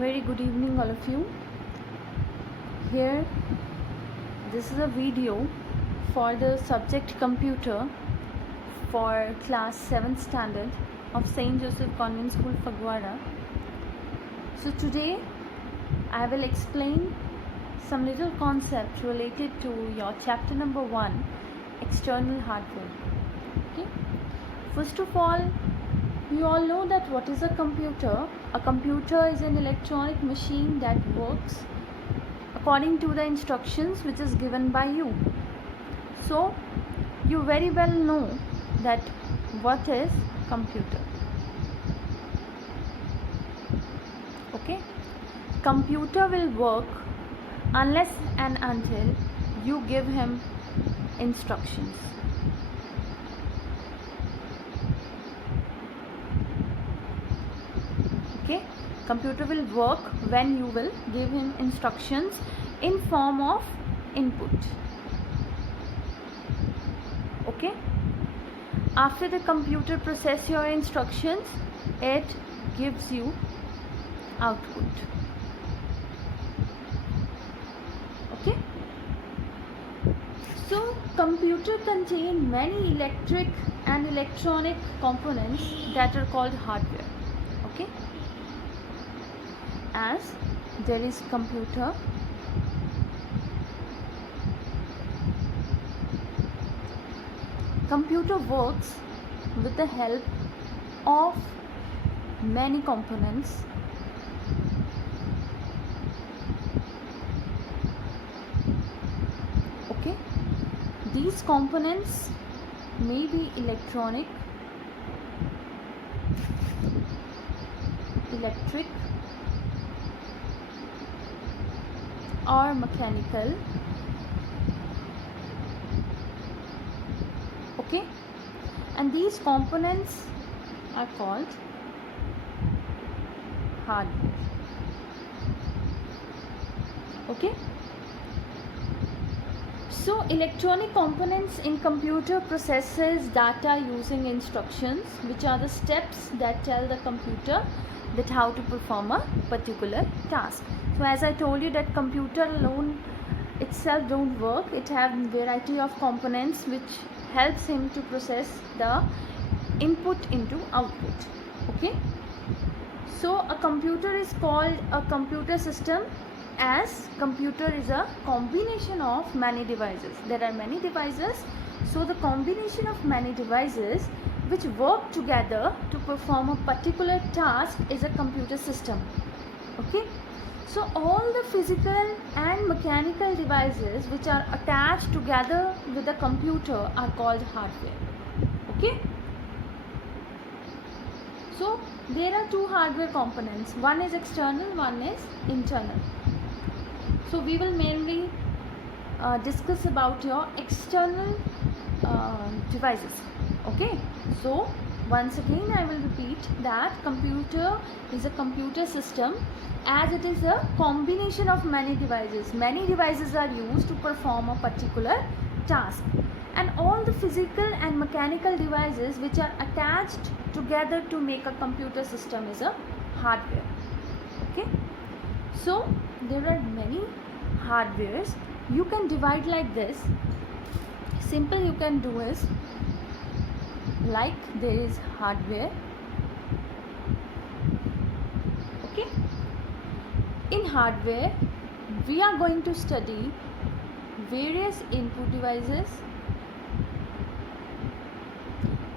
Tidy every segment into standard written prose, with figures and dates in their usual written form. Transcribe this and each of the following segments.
Very good evening, all of you. Here, this is a video for the subject computer for class 7th standard of St. Joseph Convent School, Phagwara. So today, I will explain some little concept related to your chapter number 1, external hardware. Okay. First of all, you all know that what is a computer? A computer is an electronic machine that works according to the instructions which is given by you. So you very well know that what is computer. Okay, computer will work unless and until you give him instructions. Okay, computer will work when you will give him instructions in form of input. Okay, after the computer process your instructions, it gives you output. Okay, so computer contain many electric and electronic components that are called hardware. Okay, as there is computer, computer works with the help of many components. Okay, these components may be electronic, electric, or mechanical. Okay, and these components are called hardware. Okay, so electronic components in computer processes data using instructions, which are the steps that tell the computer that how to perform a particular task. So as I told you that computer alone itself don't work, it have variety of components which helps him to process the input into output. Okay, so a computer is called a computer system, as computer is a combination of many devices. There are many devices, so the combination of many devices which work together to perform a particular task is a computer system. Okay, so all the physical and mechanical devices which are attached together with the computer are called hardware. Okay, so there are two hardware components, one is external, one is internal. So we will mainly discuss about your external devices. Okay, so once again I will repeat that computer is a computer system, as it is a combination of many devices. Many devices are used to perform a particular task, and all the physical and mechanical devices which are attached together to make a computer system is a hardware. Okay, so there are many hardwares. You can divide like this. Simple you can do is, like there is hardware. Okay, in hardware we are going to study various input devices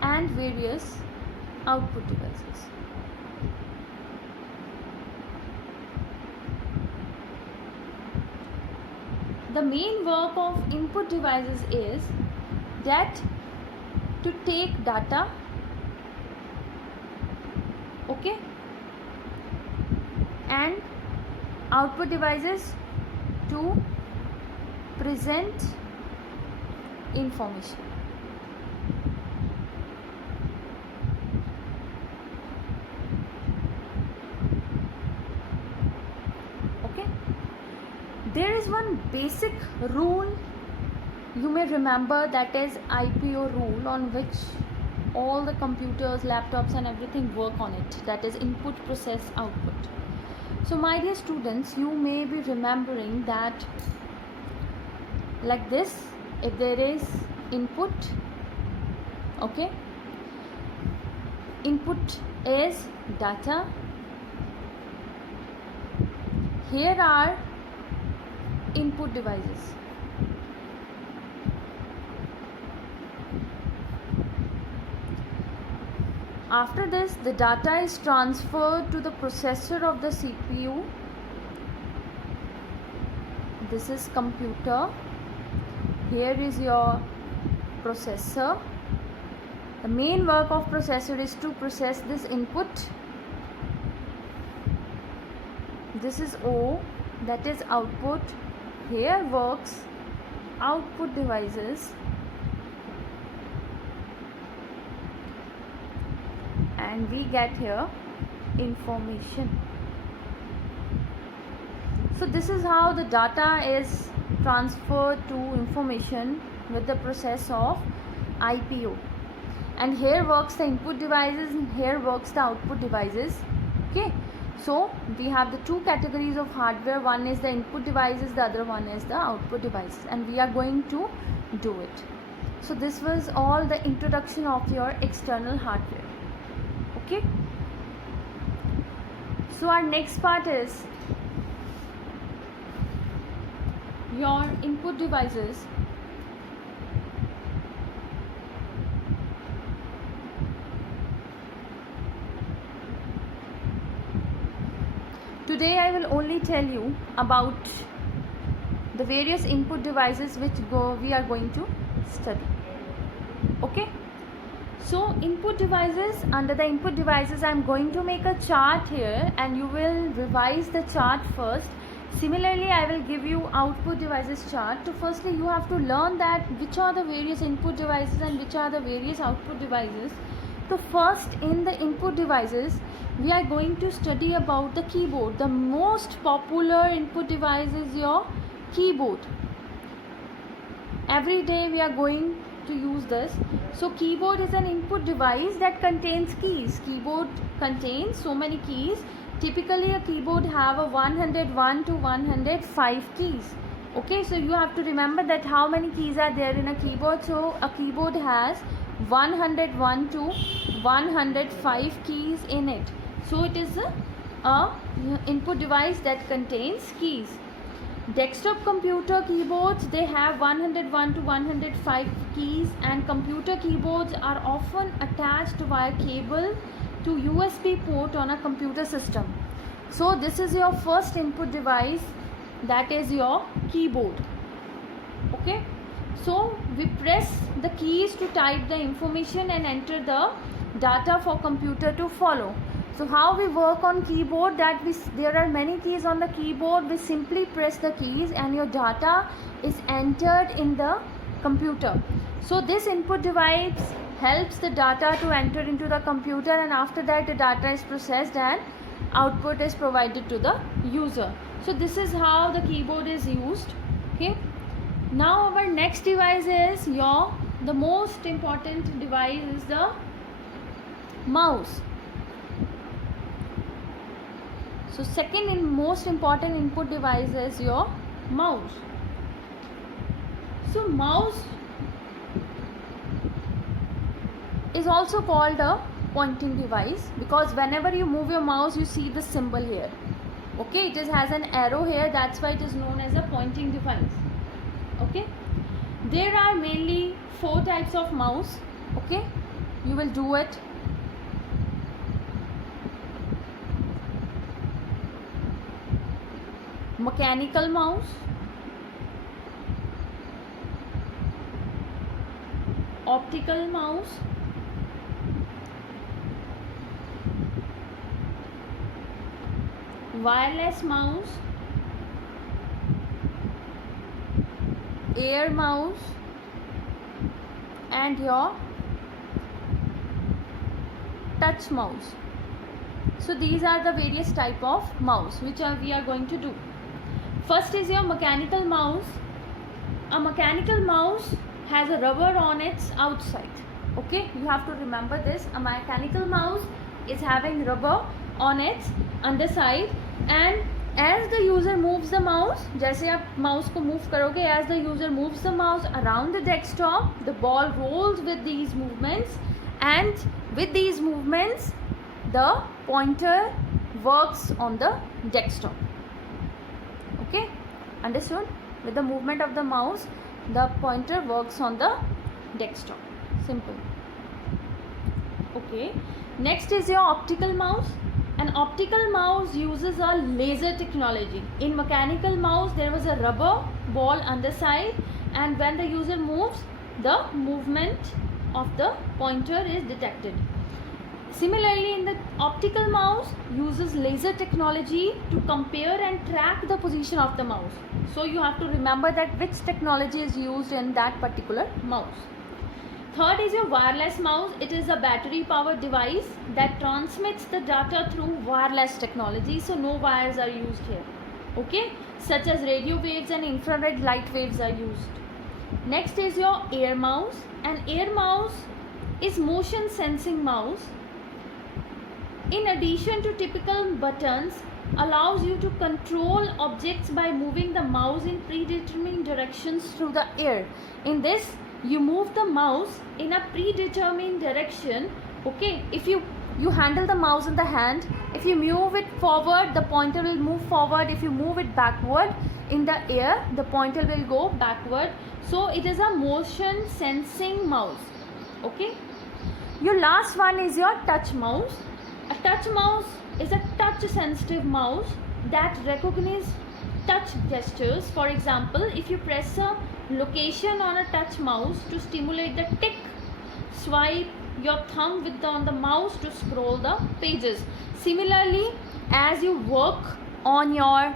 and various output devices. The main work of input devices is that to take data, okay, and output devices to present information. Okay, there is one basic rule you may remember, that is IPO rule, on which all the computers, laptops and everything work on it, that is input process output. So my dear students, you may be remembering that like this, if there is input, okay, input is data, here are input devices. After this, the data is transferred to the processor of the CPU. This is computer. Here is your processor. The main work of processor is to process this input. This is O, that is output. Here works output devices, and we get here information. So this is how the data is transferred to information with the process of IPO. And here works the input devices and here works the output devices. Okay, so we have the two categories of hardware. One is the input devices, the other one is the output devices, and we are going to do it. So this was all the introduction of your external hardware. Okay, so our next part is your input devices. Today I will only tell you about the various input devices which we are going to study. Okay, so input devices, under the input devices I am going to make a chart here and you will revise the chart first. Similarly, I will give you output devices chart. So firstly you have to learn that which are the various input devices and which are the various output devices. So first, in the input devices, we are going to study about the keyboard. The most popular input device is your keyboard. Every day we are going to use this. So keyboard is an input device that contains keys. Keyboard contains so many keys. Typically a keyboard have a 101 to 105 keys. Okay, so you have to remember that how many keys are there in a keyboard. So a keyboard has 101 to 105 keys in it. So it is a input device that contains keys. Desktop computer keyboards, they have 101 to 105 keys, and computer keyboards are often attached via cable to USB port on a computer system. So this is your first input device, that is your keyboard. Okay, so we press the keys to type the information and enter the data for computer to follow. So how we work on keyboard, that there are many keys on the keyboard. We simply press the keys and your data is entered in the computer. So this input device helps the data to enter into the computer, and after that the data is processed and output is provided to the user. So this is how the keyboard is used. Okay, now our next device is the most important device is the mouse. So second and most important input device is your mouse. So mouse is also called a pointing device because whenever you move your mouse you see the symbol here. Okay, it has an arrow here, that's why it is known as a pointing device. Okay, there are mainly 4 types of mouse. Okay, you will do it. Mechanical mouse, optical mouse, wireless mouse, air mouse, and your touch mouse. So these are the various type of mouse which we are going to do. First is your mechanical mouse. A mechanical mouse has a rubber on its outside. Okay, you have to remember this. A mechanical mouse is having rubber on its underside, and as the user moves the mouse, जैसे आप mouse को move करोगे, as the user moves the mouse around the desktop, the ball rolls with these movements, and with these movements the pointer works on the desktop. Okay, understood? With the movement of the mouse, the pointer works on the desktop. Simple. Okay, next is your optical mouse. An optical mouse uses a laser technology. In mechanical mouse there was a rubber ball underside, and when the user moves, the movement of the pointer is detected. Similarly, in the optical mouse uses laser technology to compare and track the position of the mouse. So you have to remember that which technology is used in that particular mouse. Third is your wireless mouse. It is a battery powered device that transmits the data through wireless technology. So no wires are used here. Okay, such as radio waves and infrared light waves are used. Next is your air mouse. An air mouse is motion sensing mouse. In addition to typical buttons, allows you to control objects by moving the mouse in predetermined directions through the air. In this, you move the mouse in a predetermined direction. Okay, if you handle the mouse in the hand, if you move it forward, the pointer will move forward. If you move it backward in the air, the pointer will go backward. So it is a motion sensing mouse. Okay, your last one is your touch mouse. A touch mouse is a touch sensitive mouse that recognizes touch gestures. For example, if you press a location on a touch mouse to stimulate the tick, swipe your thumb on the mouse to scroll the pages. Similarly, as you work on your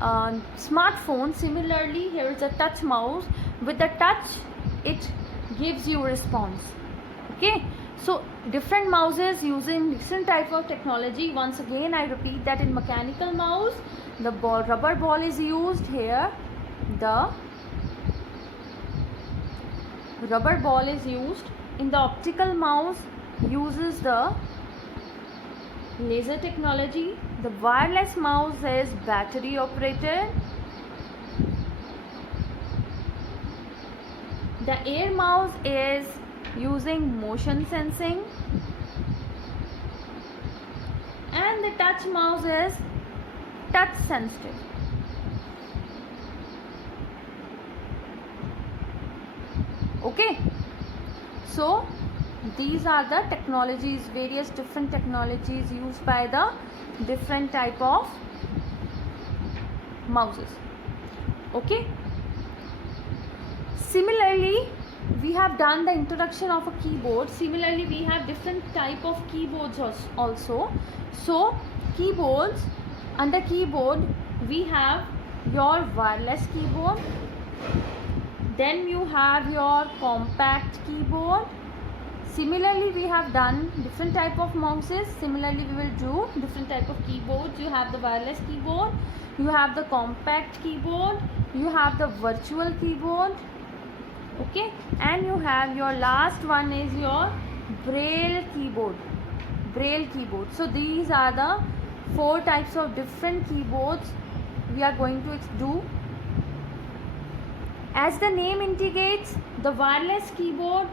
smartphone, similarly here is a touch mouse. With the touch, it gives you response. Okay, so different mouses using different type of technology. Once again I repeat that in mechanical mouse the rubber ball is used. Here the rubber ball is used. In the optical mouse uses the laser technology. The wireless mouse is battery operated. The air mouse is using motion sensing, and the touch mouse is touch sensitive. Okay, so these are the technologies, various different technologies used by the different type of mouses. Okay, similarly we have done the introduction of a keyboard. Similarly, we have different type of keyboards also. So keyboards, under keyboard we have your wireless keyboard, then you have your compact keyboard. Similarly, we have done different type of mouses. Similarly, we will do different type of keyboards. You have the wireless keyboard, you have the compact keyboard, you have the virtual keyboard. Okay, and you have your last one is your braille keyboard. So these are the 4 types of different keyboards we are going to do. As the name indicates, the wireless keyboard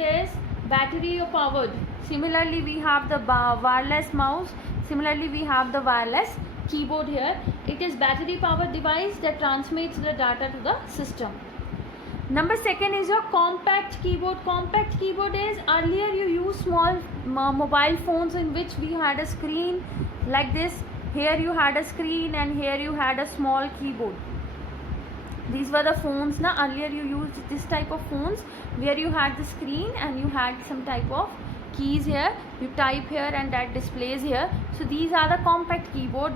is battery powered. Similarly, we have the wireless mouse. Similarly, we have the wireless keyboard here. It is battery powered device that transmits the data to the system. Number 2 is your compact keyboard. Compact keyboard is, earlier you used small mobile phones in which we had a screen like this. Here you had a screen and here you had a small keyboard. These were the phones. Now earlier you used this type of phones where you had the screen and you had some type of keys here. You type here and that displays here. So these are the compact keyboard.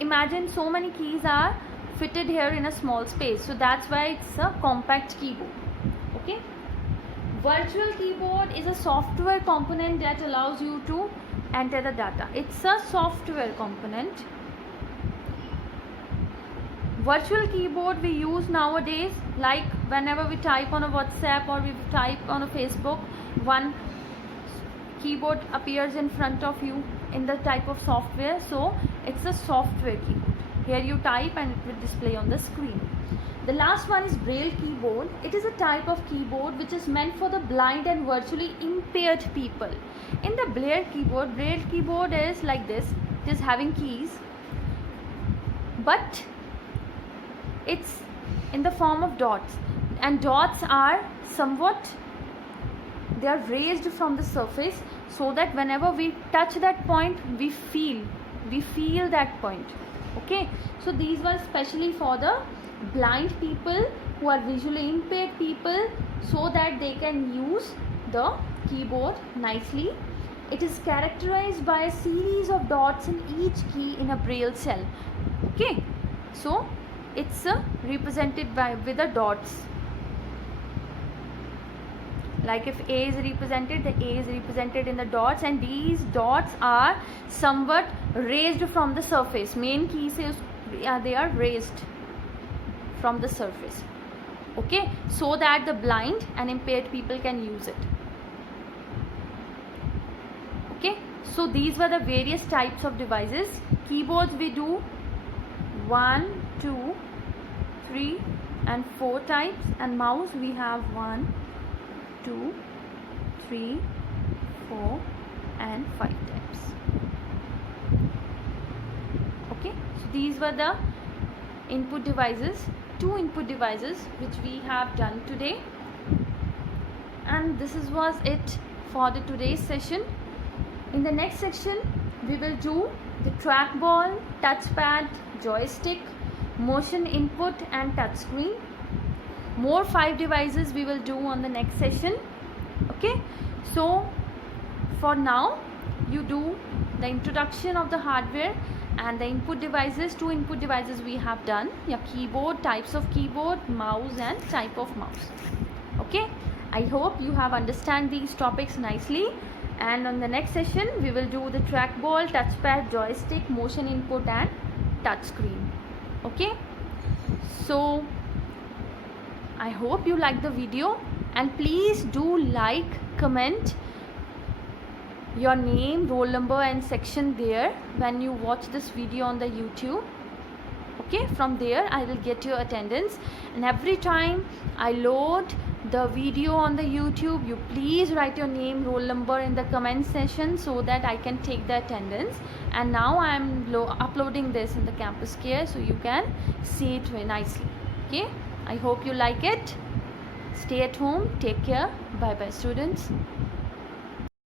Imagine so many keys are fitted here in a small space, so that's why it's a compact keyboard. Okay, virtual keyboard is a software component that allows you to enter the data. It's a software component. Virtual keyboard we use nowadays, like whenever we type on a WhatsApp or we type on a Facebook, one keyboard appears in front of you. in the type of software, so it's a software keyboard. Here you type and it will display on the screen. The last one is Braille keyboard. It is a type of keyboard which is meant for the blind and virtually impaired people. In the Braille keyboard is like this. It is having keys, but it's in the form of dots, and dots are somewhat, they are raised from the surface, so that whenever we touch that point, we feel that point. Okay, so these were specially for the blind people who are visually impaired people, so that they can use the keyboard nicely. It is characterized by a series of dots in each key in a Braille cell. Okay, so it's represented with the dots. Like if A is represented, the A is represented in the dots, and these dots are somewhat raised from the surface. Main key says they are raised from the surface. Okay, so that the blind and impaired people can use it. Okay, so these were the various types of devices. Keyboards we do 1, 2, 3 and 4 types, and mouse we have 1, 2, 3, 4 and 5 types. Okay, so these were the input devices, 2 input devices which we have done today, and this was it for the today's session. In the next section we will do the trackball, touchpad, joystick, motion input and touchscreen. More 5 devices we will do on the next session. Okay, so for now you do the introduction of the hardware and the input devices. 2 input devices we have done, your keyboard, types of keyboard, mouse and type of mouse. Okay, I hope you have understand these topics nicely, and on the next session we will do the trackball, touchpad, joystick, motion input and touchscreen. Okay, so I hope you like the video, and please do like, comment your name, roll number and section there when you watch this video on the YouTube. Okay, from there I will get your attendance, and every time I load the video on the YouTube, you please write your name, roll number in the comment section so that I can take the attendance. And now I am uploading this in the Campus Care, so you can see it very nicely. Okay, I hope you like it. Stay at home, take care, bye bye students.